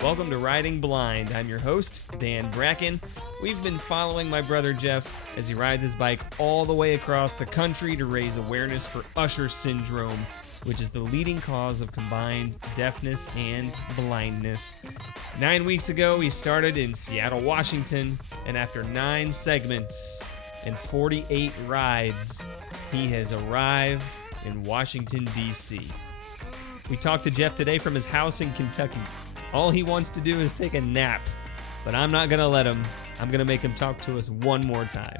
Welcome to Riding Blind. I'm your host, Dan Bracken. We've been following my brother Jeff as he rides his bike all the way across the country to raise awareness for Usher syndrome, which is the leading cause of combined deafness and blindness. 9 weeks ago, he started in Seattle, Washington, and after 9 segments and 48 rides, he has arrived in Washington, D.C. We talked to Jeff today from his house in Kentucky. All he wants to do is take a nap, but I'm not going to let him. I'm going to make him talk to us one more time.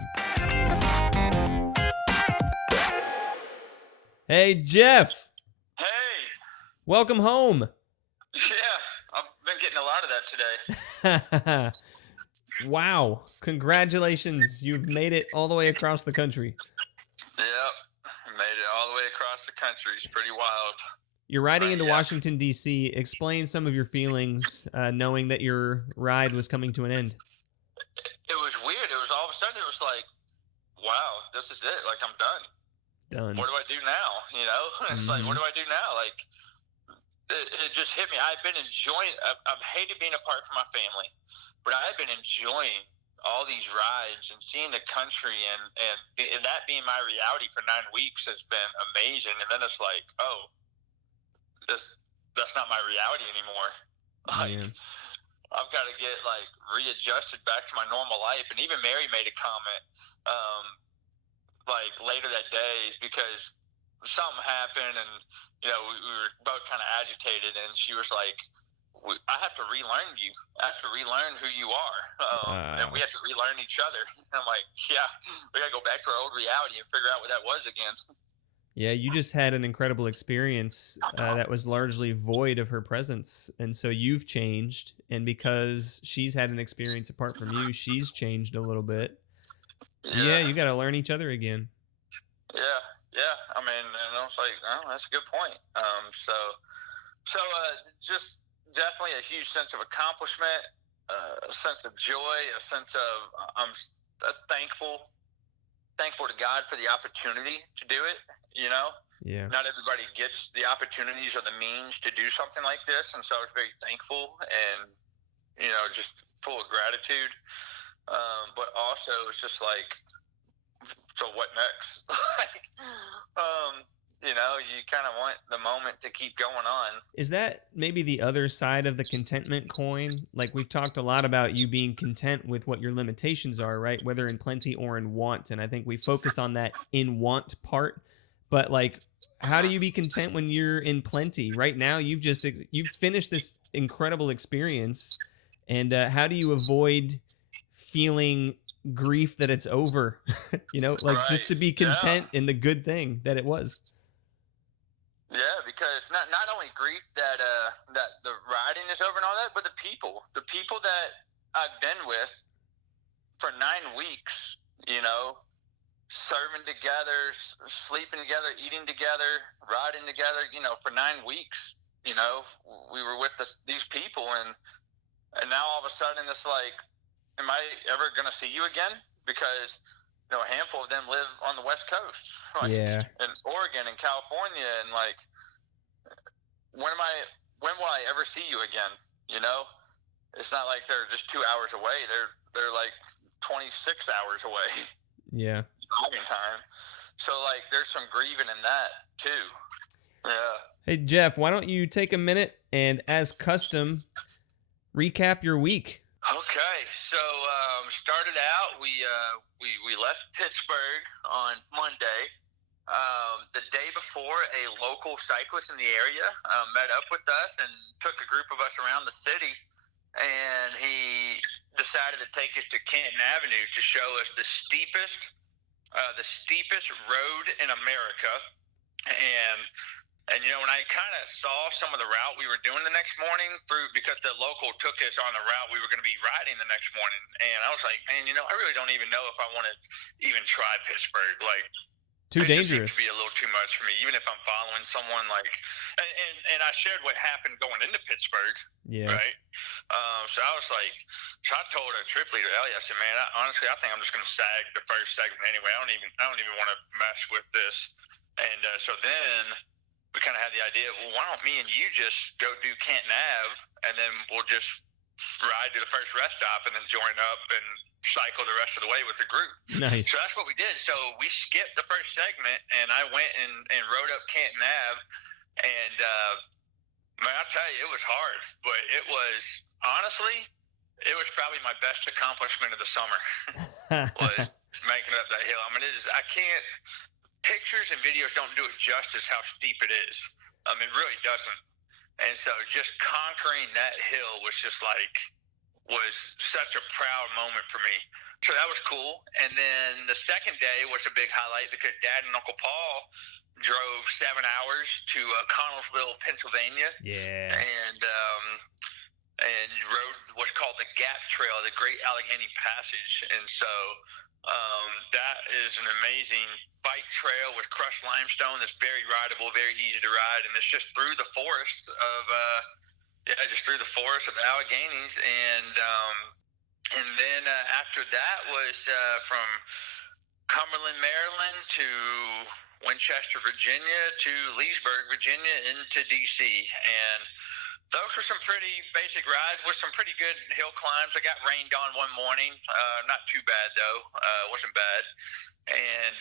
Hey, Jeff. Hey. Welcome home. Yeah, I've been getting a lot of that today. Wow. Congratulations. You've made it all the way across the country. Yep, made it all the way across the country. It's pretty wild. You're riding into Washington, D.C. Explain some of your feelings knowing that your ride was coming to an end. It was weird. It was all of a sudden, it was like, wow, this is it. Like, I'm done. Done. What do I do now? You know? It's like, what do I do now? Like, it just hit me. I've been enjoying, I've hated being apart from my family, but I've been enjoying all these rides and seeing the country and that being my reality for 9 weeks has been amazing. And then it's like, oh, that's not my reality anymore. Like, yeah. I've got to get like readjusted back to my normal life. And even Mary made a comment like later that day because something happened and we were both kind of agitated, and she was like, I have to relearn you. I have to relearn who you are. And we have to relearn each other. And I'm like, yeah, we got to go back to our old reality and figure out what that was again. Yeah, you just had an incredible experience that was largely void of her presence. And so you've changed. And because she's had an experience apart from you, she's changed a little bit. Yeah, you got to learn each other again. Yeah. I mean, and I was like, oh, that's a good point. So just definitely a huge sense of accomplishment, a sense of joy, a sense of I'm thankful to God for the opportunity to do it. Yeah. Not everybody gets the opportunities or the means to do something like this, and so I was very thankful and just full of gratitude. But also it's just like, so what next? You kind of want the moment to keep going on. Is that maybe the other side of the contentment coin? Like, we've talked a lot about you being content with what your limitations are, right? Whether in plenty or in want. And I think we focus on that in want part. But like, how do you be content when you're in plenty? Right now, you've finished this incredible experience. And how do you avoid feeling grief that it's over? Right. Just to be content in the good thing that it was. Yeah, because not only grief that the riding is over and all that, but the people that I've been with for 9 weeks, serving together, sleeping together, eating together, riding together, for 9 weeks, we were with these people, and now all of a sudden it's like, am I ever going to see you again? Because a handful of them live on the West Coast, like in Oregon and California, and like, when will I ever see you again? It's not like they're just 2 hours away. They're like 26 hours away. Yeah. Driving time. So like, there's some grieving in that too. Yeah. Hey Jeff, why don't you take a minute and, as custom, recap your week? Okay, so started out, we left Pittsburgh on Monday. The day before, a local cyclist in the area met up with us and took a group of us around the city, and he decided to take us to Canton Avenue to show us the steepest road in America. And when I kind of saw some of the route we were doing the next morning because the local took us on the route we were going to be riding the next morning, and I was like, man, I really don't even know if I want to even try Pittsburgh. Like, too dangerous. It seems to be a little too much for me, even if I'm following someone like, and I shared what happened going into Pittsburgh. Yeah. Right. So I was like, I told our trip leader Ellie, I said, man, honestly, I think I'm just going to sag the first segment anyway. I don't even want to mess with this. And so then we kind of had the idea, well, why don't me and you just go do Canton Ave, and then we'll just ride to the first rest stop and then join up and cycle the rest of the way with the group. Nice. So that's what we did. So we skipped the first segment, and I went and rode up Canton Ave, and man, I'll tell you, it was hard, but it was honestly, it was probably my best accomplishment of the summer. Was making up that hill. I mean, I can't. Pictures and videos don't do it justice how steep it is. It really doesn't. And so just conquering that hill was such a proud moment for me. So that was cool. And then the second day was a big highlight because Dad and Uncle Paul drove 7 hours to Connellsville, Pennsylvania. Yeah. And rode what's called the Gap Trail, the Great Allegheny Passage. And so that is an amazing bike trail with crushed limestone that's very rideable, very easy to ride, and it's just through the forest of the Alleghenies. And then after that was from Cumberland, Maryland to Winchester, Virginia to Leesburg, Virginia into DC. And those were some pretty basic rides with some pretty good hill climbs. I got rained on one morning. Not too bad, though. It wasn't bad. And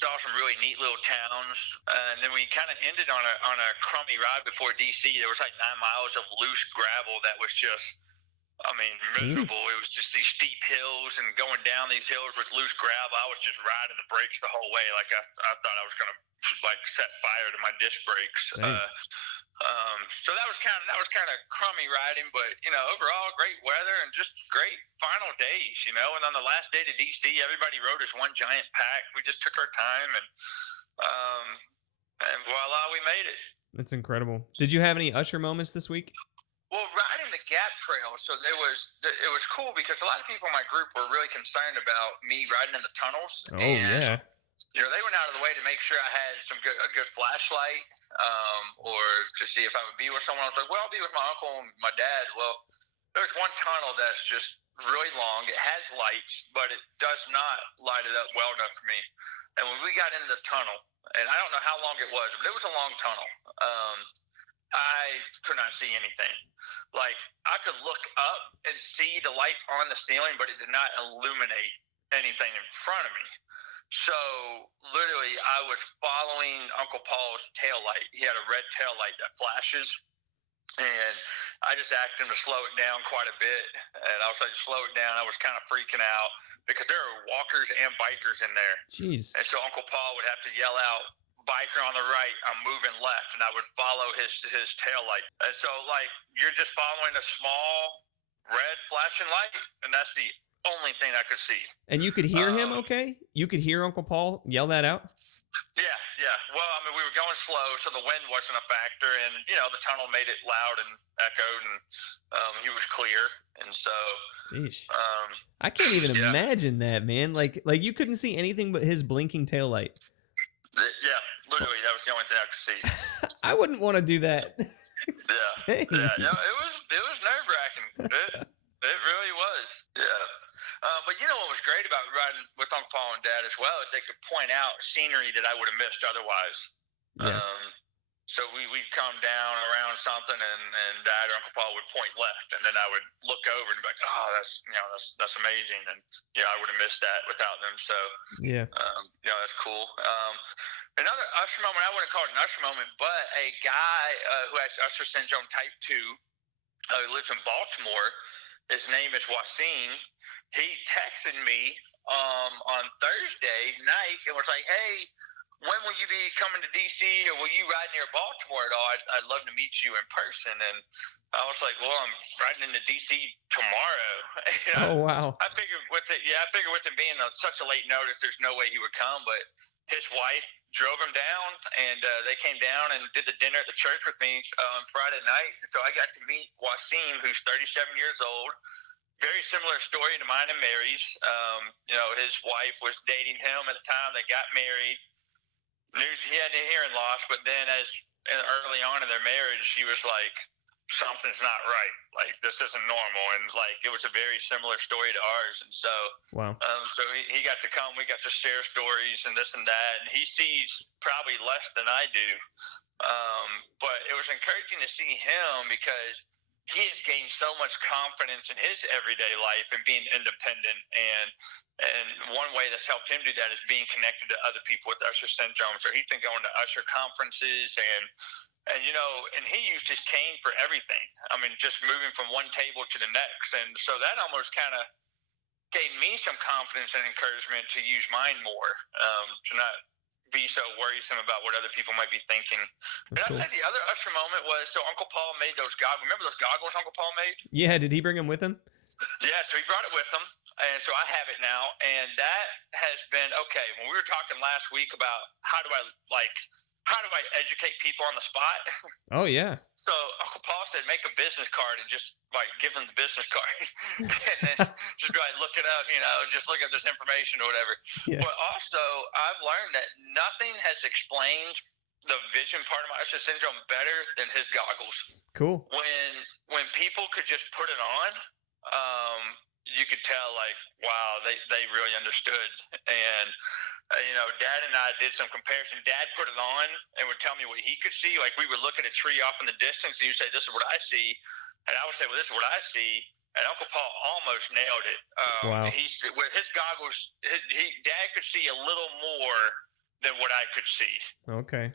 saw some really neat little towns. And then we kind of ended on a crummy ride before DC. There was like 9 miles of loose gravel that was just, miserable. It was just these steep hills, and going down these hills with loose gravel, I was just riding the brakes the whole way. Like I thought I was going to set fire to my disc brakes. So that was kind of crummy riding, but overall great weather and just great final days. And on the last day to DC, everybody rode as one giant pack. We just took our time, and voila, we made it. That's incredible. Did you have any Usher moments this week? Well, riding the Gap Trail, so it was cool because a lot of people in my group were really concerned about me riding in the tunnels. Oh, yeah. They went out of the way to make sure I had a good flashlight, or to see if I would be with someone. I was like, well, I'll be with my uncle and my dad. Well, there's one tunnel that's just really long. It has lights, but it does not light it up well enough for me. And when we got into the tunnel, and I don't know how long it was, but it was a long tunnel, I could not see anything. Like, I could look up and see the lights on the ceiling, but it did not illuminate anything in front of me. So literally, I was following Uncle Paul's tail light. He had a red tail light that flashes, and I just asked him to slow it down quite a bit. And I was like, slow it down. I was kind of freaking out because there are walkers and bikers in there. Jeez. And so Uncle Paul would have to yell out, biker on the right, I'm moving left, and I would follow his tail light. And so, like, you're just following a small red flashing light, and that's the only thing I could see. And you could hear him okay? You could hear Uncle Paul yell that out? Yeah. Well, we were going slow, so the wind wasn't a factor, and, the tunnel made it loud and echoed, and he was clear, and so... Yeesh. I can't even imagine that, man. Like you couldn't see anything but his blinking tail light. Yeah, literally, that was the only thing I could see. I wouldn't want to do that. Yeah. Dang. Yeah, it was nerve-wracking. It really was. Yeah. But what was great about riding with Uncle Paul and Dad as well is they could point out scenery that I would have missed otherwise. Yeah. So we'd come down around something, and Dad or Uncle Paul would point left, and then I would look over and be like, oh, that's amazing, and I would have missed that without them. So that's cool. Another Usher moment, I wouldn't call it an Usher moment, but a guy who has Usher syndrome type 2, who lives in Baltimore. His name is Wasim. He texted me on Thursday night and was like, hey, when will you be coming to DC, or will you ride near Baltimore at all? I'd love to meet you in person. And I was like, well, I'm riding into DC tomorrow. Oh, wow. I figured with it being such a late notice, there's no way he would come. But his wife drove him down, and they came down and did the dinner at the church with me on Friday night. And so I got to meet Wasim, who's 37 years old. Very similar story to mine and Mary's. His wife was dating him at the time. They got married. News he had a hearing loss, but then early on in their marriage, she was like, something's not right. Like, this isn't normal. And like, it was a very similar story to ours. And so, wow. So he got to come, we got to share stories and this and that. And he sees probably less than I do. But it was encouraging to see him because he has gained so much confidence in his everyday life and being independent. And one way that's helped him do that is being connected to other people with Usher syndrome. So he's been going to Usher conferences and and he used his cane for everything. I mean, just moving from one table to the next. And so that almost kind of gave me some confidence and encouragement to use mine more, to not be so worrisome about what other people might be thinking. And That's I cool. said the other Usher moment was, so Uncle Paul made those goggles. Remember those goggles Uncle Paul made? Yeah, did he bring him with him? Yeah, so he brought it with him. And so I have it now. And that has been okay. When we were talking last week about how do I educate people on the spot? Oh, yeah. So Uncle Paul said, make a business card and just like give them the business card, and then just like look it up, just look up this information or whatever. Yeah. But also, I've learned that nothing has explained the vision part of my Usher syndrome better than his goggles. Cool. When people could just put it on, you could tell like, wow, they really understood. And Dad and I did some comparison. Dad put it on and would tell me what he could see. Like we would look at a tree off in the distance, and you say, "This is what I see," and I would say, "Well, this is what I see." And Uncle Paul almost nailed it. Wow. With his goggles, Dad could see a little more than what I could see. Okay.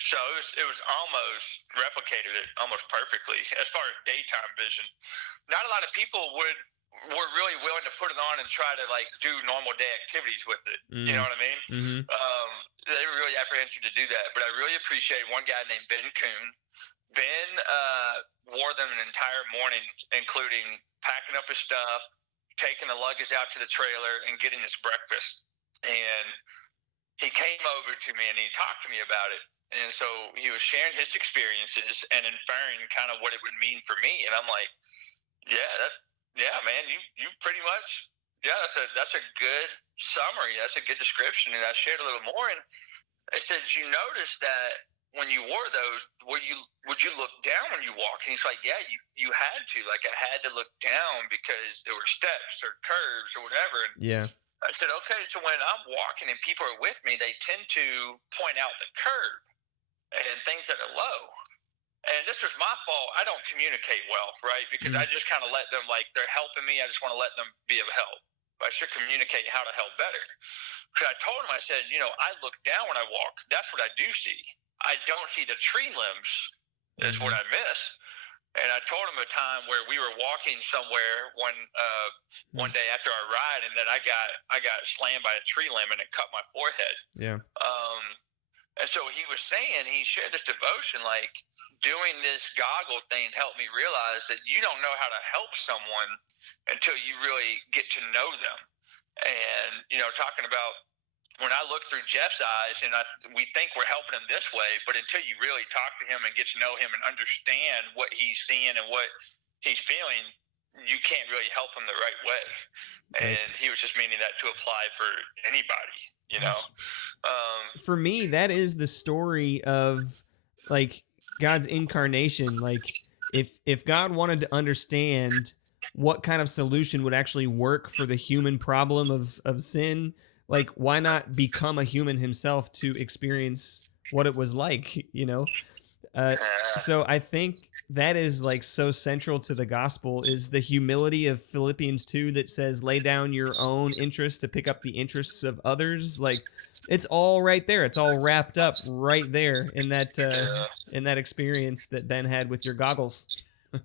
So it was almost replicated it almost perfectly as far as daytime vision. Not a lot of people were really willing to put it on and try to like do normal day activities with it. You know what I mean? Mm-hmm. They were really apprehensive to do that. But I really appreciate one guy named Ben Coon. Ben wore them an entire morning, including packing up his stuff, taking the luggage out to the trailer, and getting his breakfast. And he came over to me and he talked to me about it. And so he was sharing his experiences and inferring kind of what it would mean for me. And I'm like, yeah, man, you pretty much, that's a good summary. That's a good description. And I shared a little more. And I said, did you notice that when you wore those, would you look down when you walk? And he's like, yeah, you had to. Like I had to look down because there were steps or curves or whatever. And yeah. I said, okay, so when I'm walking and people are with me, they tend to point out the curb and things that are low. And this was my fault. I don't communicate well, right? Because I just kind of let them, like, they're helping me. I just want to let them be of help. I should communicate how to help better. Because I told him, I said, I look down when I walk. That's what I do see. I don't see the tree limbs. That's what I miss. And I told him a time where we were walking somewhere one day after our ride, and then I got slammed by a tree limb and it cut my forehead. Yeah. And so he was saying, he shared this devotion, like doing this goggle thing helped me realize that you don't know how to help someone until you really get to know them. And, talking about when I look through Jeff's eyes and we think we're helping him this way, but until you really talk to him and get to know him and understand what he's seeing and what he's feeling, you can't really help him the right way. Right. And he was just meaning that to apply for anybody, For me, that is the story of like God's incarnation. Like if God wanted to understand what kind of solution would actually work for the human problem of sin, like why not become a human himself to experience what it was like, So I think that is like so central to the gospel is the humility of Philippians 2 that says lay down your own interests to pick up the interests of others. Like it's all right there. It's all wrapped up right there in that experience that Ben had with your goggles. Yeah.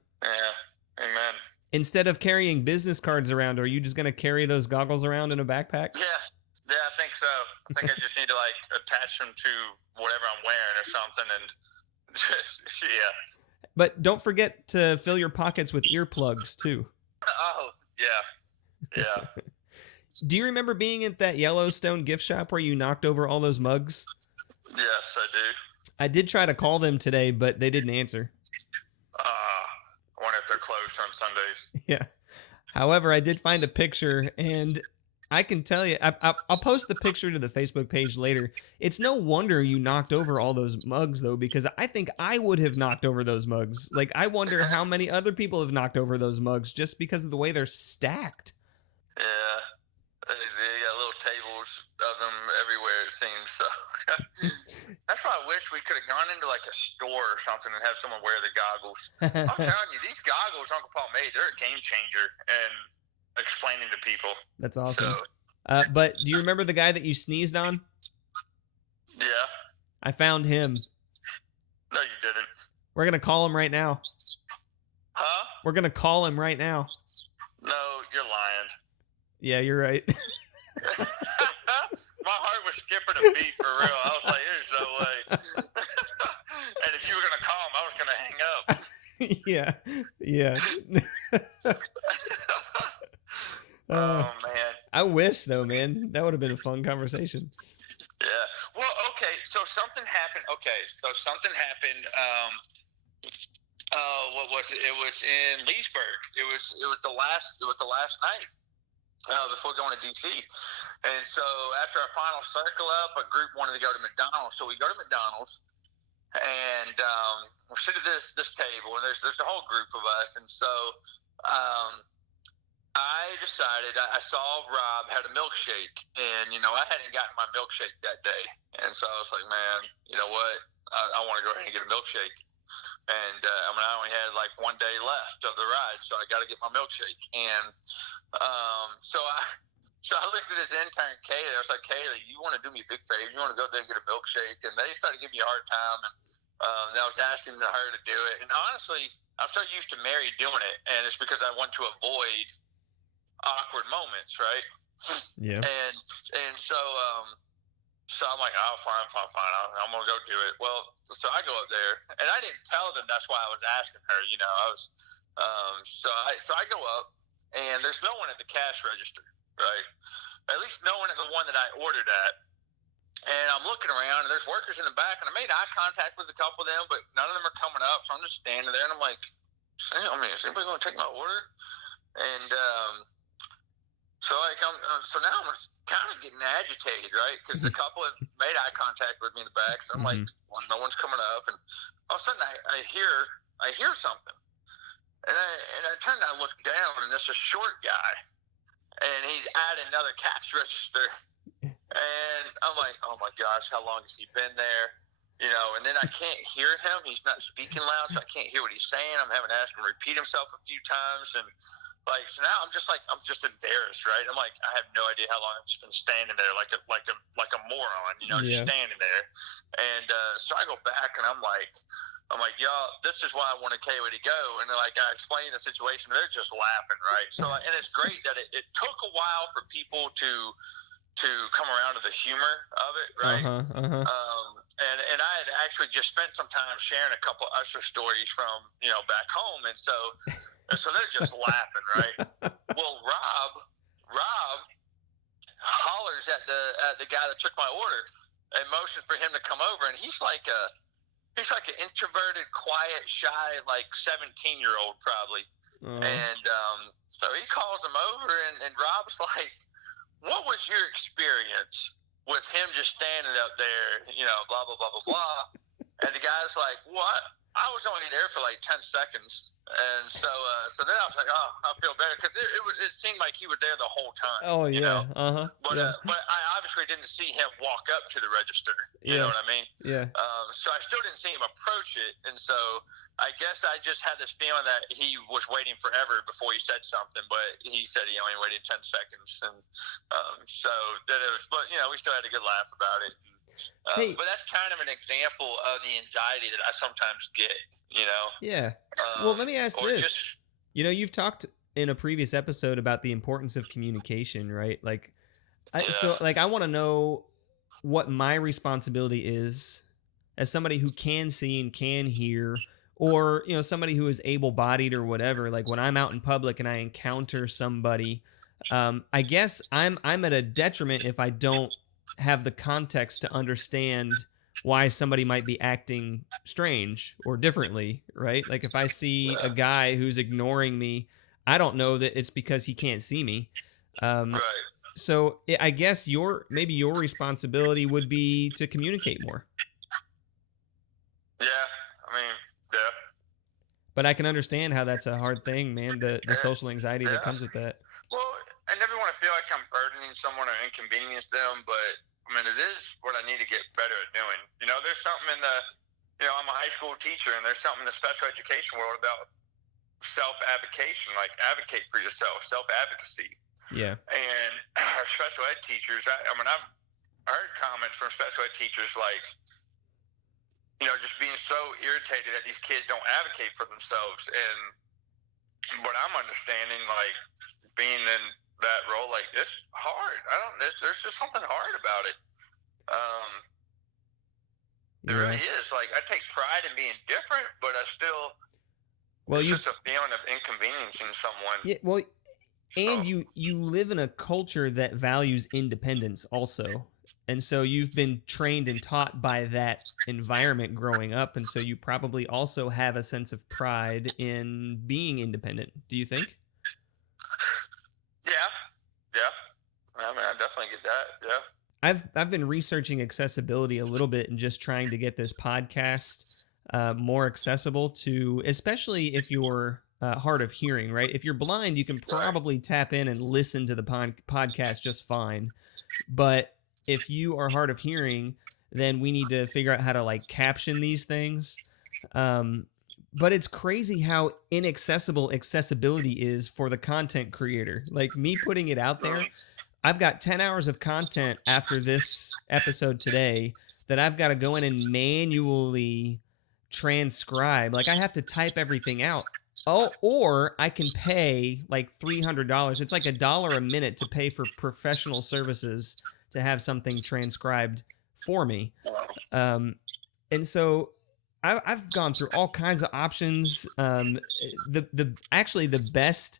Amen. Instead of carrying business cards around, are you just going to carry those goggles around in a backpack? Yeah, I think so. I think I just need to like attach them to whatever I'm wearing or something and just, yeah. But don't forget to fill your pockets with earplugs too. Oh, yeah. Do you remember being at that Yellowstone gift shop where you knocked over all those mugs? Yes, I do. I did try to call them today, but they didn't answer. I wonder if they're closed on Sundays. Yeah. However, I did find a picture, and I can tell you, I'll post the picture to the Facebook page later. It's no wonder you knocked over all those mugs, though, because I think I would have knocked over those mugs. Like, I wonder how many other people have knocked over those mugs just because of the way they're stacked. Yeah. They got little tables of them everywhere, it seems. So that's That's why I wish we could have gone into like a store or something and have someone wear the goggles. I'm telling you, these goggles Uncle Paul made, they're a game changer and explaining to people. That's awesome. So, But do you remember the guy that you sneezed on? yeah. I found him. No, you didn't. We're going to call him right now. Huh? We're going to call him right now. No, you're lying. Yeah, you're right. My heart was skipping a beat for real. I was like, there's no way. And if you were going to call him, I was going to hang up. Yeah. Oh, man. I wish, though, man. That would have been a fun conversation. Yeah. Well, okay. So something happened. What was it? It was in Leesburg. It was the last night before going to DC. And so after our final circle up, a group wanted to go to McDonald's. So we go to McDonald's, and we sit at this table, and there's a whole group of us. And so I decided, I saw Rob had a milkshake, and, I hadn't gotten my milkshake that day. And so I was like, man, you know what? I want to go ahead and get a milkshake. And, I only had like 1 day left of the ride, so I got to get my milkshake. And so I looked at this intern, Kaylee. I was like, Kaylee, you want to do me a big favor? You want to go there and get a milkshake? And they started giving me a hard time. And I was asking her to do it. And honestly, I'm so used to Mary doing it, and it's because I want to avoid awkward moments, right? Yeah. And so I'm like, oh, fine. I'm gonna go do it. Well, so I go up there, and I didn't tell them that's why I was asking her. I was so I go up, and there's no one at the cash register, right? At least no one at the one that I ordered at. And I'm looking around, and there's workers in the back, and I made eye contact with a couple of them, but none of them are coming up. So I'm just standing there, and I'm like, is anybody going to take my order? And so now I'm kind of getting agitated, right? Because a couple have made eye contact with me in the back. So I'm like, well, no one's coming up, and all of a sudden I hear something, and I turn and I look down, and it's a short guy, and he's at another cash register. And I'm like, oh my gosh, how long has he been there? And then I can't hear him. He's not speaking loud, so I can't hear what he's saying. I'm having to ask him to repeat himself a few times. And so now I'm just embarrassed, right? I'm like, I have no idea how long I've just been standing there like a moron, just standing there. And so I go back, and I'm like, y'all, this is why I wanted Kaylee to go. And I explained the situation. They're just laughing, right? So, and it's great that it took a while for people to come around to the humor of it, right? And I had actually just spent some time sharing a couple of Usher stories from back home, and so they're just laughing, right? Well, Rob hollers at the guy that took my order and motions for him to come over, and he's like an introverted, quiet, shy, like 17-year-old probably. And so he calls him over, and Rob's like, what was your experience with him just standing up there, blah, blah, blah, blah, blah. And the guy's like, what? I was only there for like 10 seconds. And so then I was like, oh, I feel better. Because it seemed like he was there the whole time. Oh, yeah. But I obviously didn't see him walk up to the register. You know what I mean? Yeah. So I still didn't see him approach it. And so I guess I just had this feeling that he was waiting forever before he said something. But he said he only waited 10 seconds. And so then it was, but, we still had a good laugh about it. But that's kind of an example of the anxiety that I sometimes get, Yeah. Well, let me ask this. You've talked in a previous episode about the importance of communication, right? I want to know what my responsibility is as somebody who can see and can hear, or, somebody who is able-bodied or whatever. Like when I'm out in public and I encounter somebody, I guess I'm at a detriment if I don't have the context to understand why somebody might be acting strange or differently, right? Like if I see a guy who's ignoring me, I don't know that it's because he can't see me. Right. So I guess maybe your responsibility would be to communicate more. Yeah. But I can understand how that's a hard thing, man, the social anxiety that comes with that. Well, I never want to feel like I'm burdening someone or inconvenience them, but compliment. It is what I need to get better at doing. There's something in I'm a high school teacher, and there's something in the special education world about self-advocation, like advocate for yourself, self-advocacy. Yeah. And our special ed teachers, I've heard comments from special ed teachers like, just being so irritated that these kids don't advocate for themselves. And what I'm understanding, like being in that role, like it's hard. There's just something hard about it. It really is. Like I take pride in being different, but I still, it's just a feeling of inconveniencing someone. Yeah. Well, and you live in a culture that values independence also. And so you've been trained and taught by that environment growing up. And so you probably also have a sense of pride in being independent. Do you think? Yeah. I mean, I definitely get that. Yeah. I've been researching accessibility a little bit and just trying to get this podcast more accessible to, especially if you're hard of hearing, right? If you're blind, you can probably tap in and listen to the podcast just fine. But if you are hard of hearing, then we need to figure out how to like caption these things. But it's crazy how inaccessible accessibility is for the content creator. Like me putting it out there, I've got 10 hours of content after this episode today that I've got to go in and manually transcribe. Like I have to type everything out. Oh, or I can pay like $300. It's like $1 a minute to pay for professional services to have something transcribed for me. And so I've gone through all kinds of options. Actually the best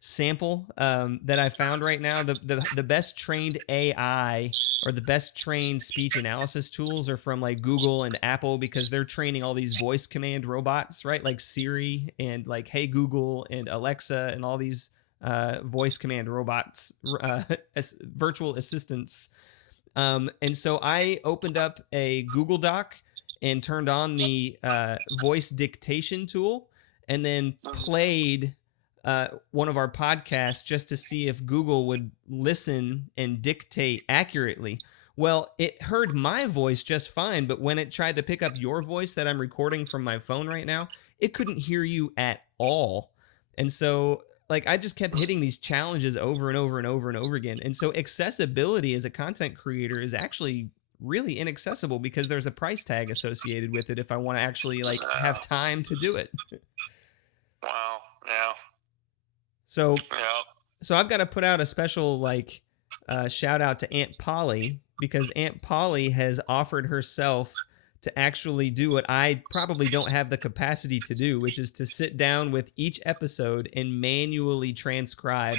sample that I found right now, the best trained AI or the best trained speech analysis tools are from like Google and Apple, because they're training all these voice command robots, right? Like Siri and like Hey Google and Alexa and all these voice command robots, virtual assistants. And so I opened up a Google Doc and turned on the voice dictation tool and then played one of our podcasts just to see if Google would listen and dictate accurately. Well, it heard my voice just fine, but when it tried to pick up your voice that I'm recording from my phone right now, it couldn't hear you at all. And so, like, I just kept hitting these challenges over and over and over and over again. And so accessibility as a content creator is actually really inaccessible because there's a price tag associated with it if I want to actually, like, have time to do it. Wow, yeah. So I've got to put out a special like shout out to Aunt Polly, because Aunt Polly has offered herself to actually do what I probably don't have the capacity to do, which is to sit down with each episode and manually transcribe.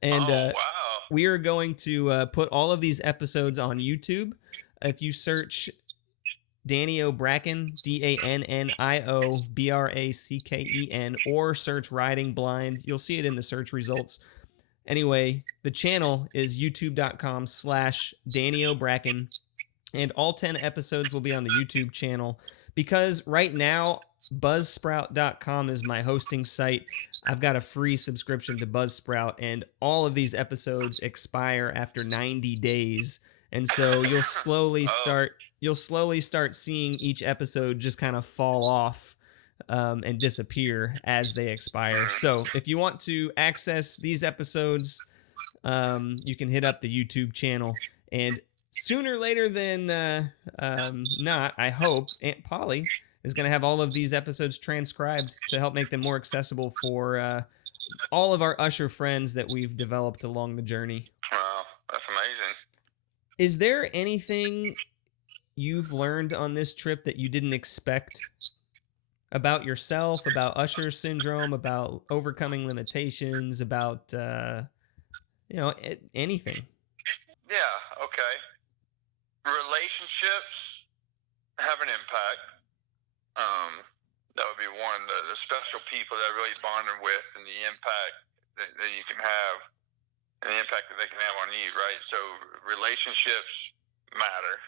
And we are going to put all of these episodes on YouTube. If you search Danio Bracken, DANNIO BRACKEN, or search Riding Blind, you'll see it in the search results. Anyway, the channel is youtube.com/Danio Bracken, and all 10 episodes will be on the YouTube channel. Because right now, buzzsprout.com is my hosting site. I've got a free subscription to Buzzsprout, and all of these episodes expire after 90 days. And so you'll slowly start seeing each episode just kind of fall off and disappear as they expire. So if you want to access these episodes, you can hit up the YouTube channel. And sooner later than not, I hope Aunt Polly is going to have all of these episodes transcribed to help make them more accessible for all of our Usher friends that we've developed along the journey. Wow, that's amazing. Is there anything you've learned on this trip that you didn't expect about yourself, about Usher syndrome, about overcoming limitations, about anything? Yeah, okay. Relationships have an impact. That would be one. The special people that I really bonded with, and the impact that you can have, and the impact that they can have on you, right? So relationships matter.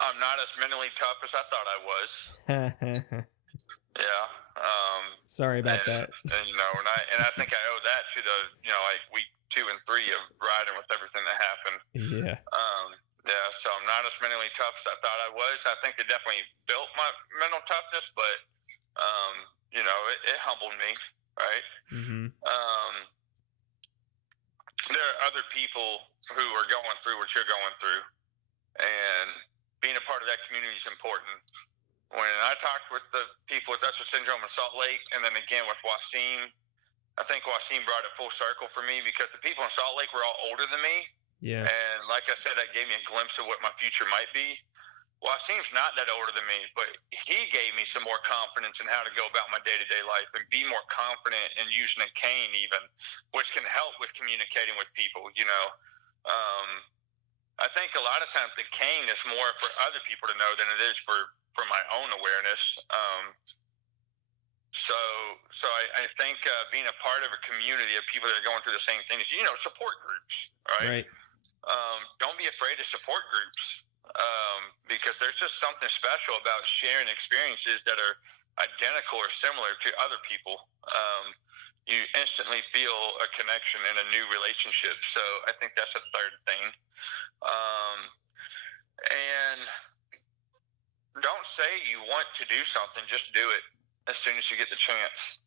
I'm not as mentally tough as I thought I was. Yeah. Sorry about that. And I think I owe that to the like week 2 and 3 of riding with everything that happened. Yeah. Yeah. So I'm not as mentally tough as I thought I was. I think it definitely built my mental toughness, but it humbled me, right? Mm-hmm. There are other people who are going through what you're going through, and being a part of that community is important. When I talked with the people with Usher syndrome in Salt Lake, and then again with Wasim, I think Wasim brought it full circle for me because the people in Salt Lake were all older than me. Yeah. And like I said, that gave me a glimpse of what my future might be. Wasim's not that older than me, but he gave me some more confidence in how to go about my day-to-day life and be more confident in using a cane even, which can help with communicating with people, I think a lot of times the cane is more for other people to know than it is for my own awareness. So I think being a part of a community of people that are going through the same things, support groups, right? Don't be afraid to support groups because there's just something special about sharing experiences that are identical or similar to other people. You instantly feel a connection and a new relationship. So I think that's a third thing. And don't say you want to do something, just do it as soon as you get the chance.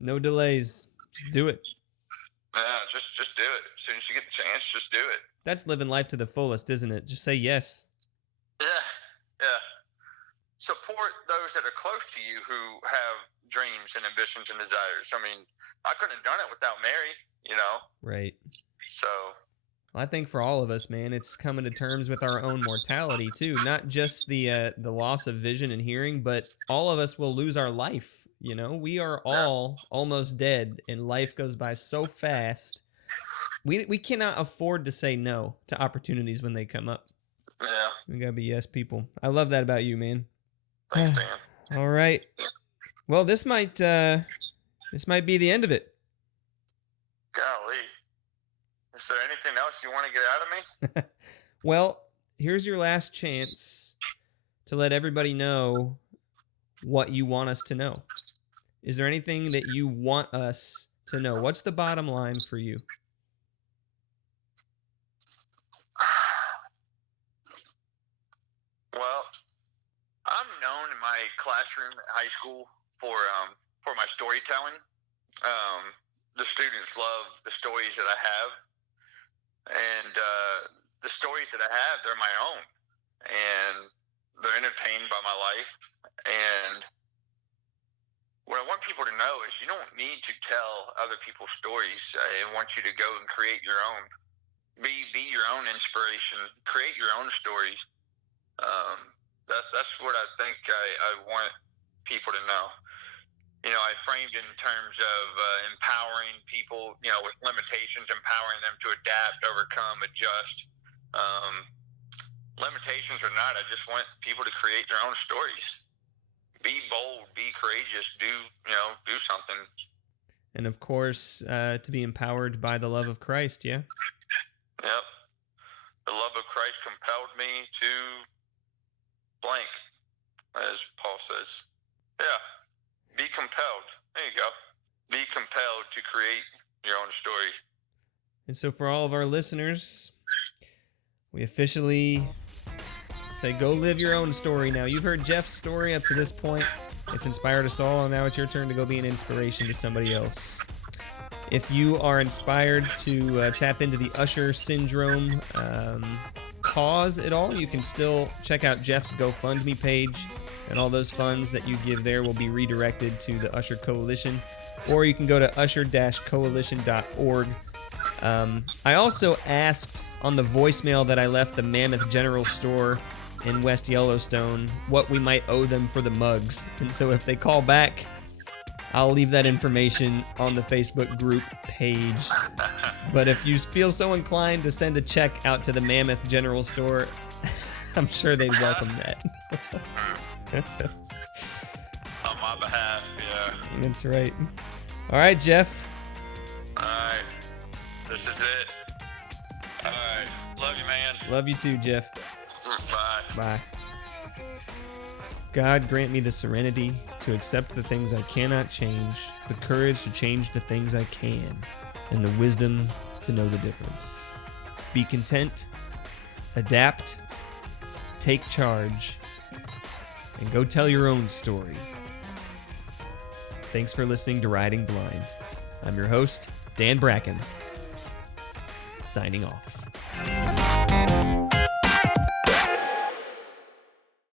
No delays. Just do it. Yeah, just do it. As soon as you get the chance, just do it. That's living life to the fullest, isn't it? Just say yes. Yeah. Support those that are close to you who have dreams and ambitions and desires. I mean, I couldn't have done it without Mary, Right. So I think for all of us, man, it's coming to terms with our own mortality too. Not just the loss of vision and hearing, but all of us will lose our life. We are all almost dead, and life goes by so fast. We cannot afford to say no to opportunities when they come up. Yeah. We gotta be yes people. I love that about you, man. Thanks, Dan. All right. Well, this might be the end of it. Golly. Is there anything else you want to get out of me? Well, here's your last chance to let everybody know what you want us to know. Is there anything that you want us to know? What's the bottom line for you? Well, I'm known in my classroom at high school for my storytelling. The students love the stories that I have, and the stories that I have, they're my own, and they're entertained by my life. And what I want people to know is you don't need to tell other people's stories. I want you to go and create your own. Be your own inspiration. Create your own stories. That's what I think I want people to know. I framed in terms of empowering people, with limitations, empowering them to adapt, overcome, adjust. Limitations or not, I just want people to create their own stories. Be bold, be courageous, do something. And of course, to be empowered by the love of Christ, yeah? Yep. The love of Christ compelled me to blank, as Paul says. Yeah. Be compelled. There you go. Be compelled to create your own story. And so for all of our listeners, we officially say go live your own story now. You've heard Jeff's story up to this point. It's inspired us all, and now it's your turn to go be an inspiration to somebody else. If you are inspired to tap into the Usher syndrome cause at all, you can still check out Jeff's GoFundMe page, and all those funds that you give there will be redirected to the Usher Coalition, or you can go to usher-coalition.org. I also asked on the voicemail that I left the Mammoth General Store in West Yellowstone what we might owe them for the mugs, and so if they call back, I'll leave that information on the Facebook group page. But if you feel so inclined to send a check out to the Mammoth General Store, I'm sure they'd welcome that. On my behalf, yeah. That's right. All right, Jeff. All right. This is it. All right. Love you, man. Love you too, Jeff. Bye. Bye. God, grant me the serenity to accept the things I cannot change, the courage to change the things I can, and the wisdom to know the difference. Be content, adapt, take charge, and go tell your own story. Thanks for listening to Riding Blind. I'm your host, Dan Bracken, signing off.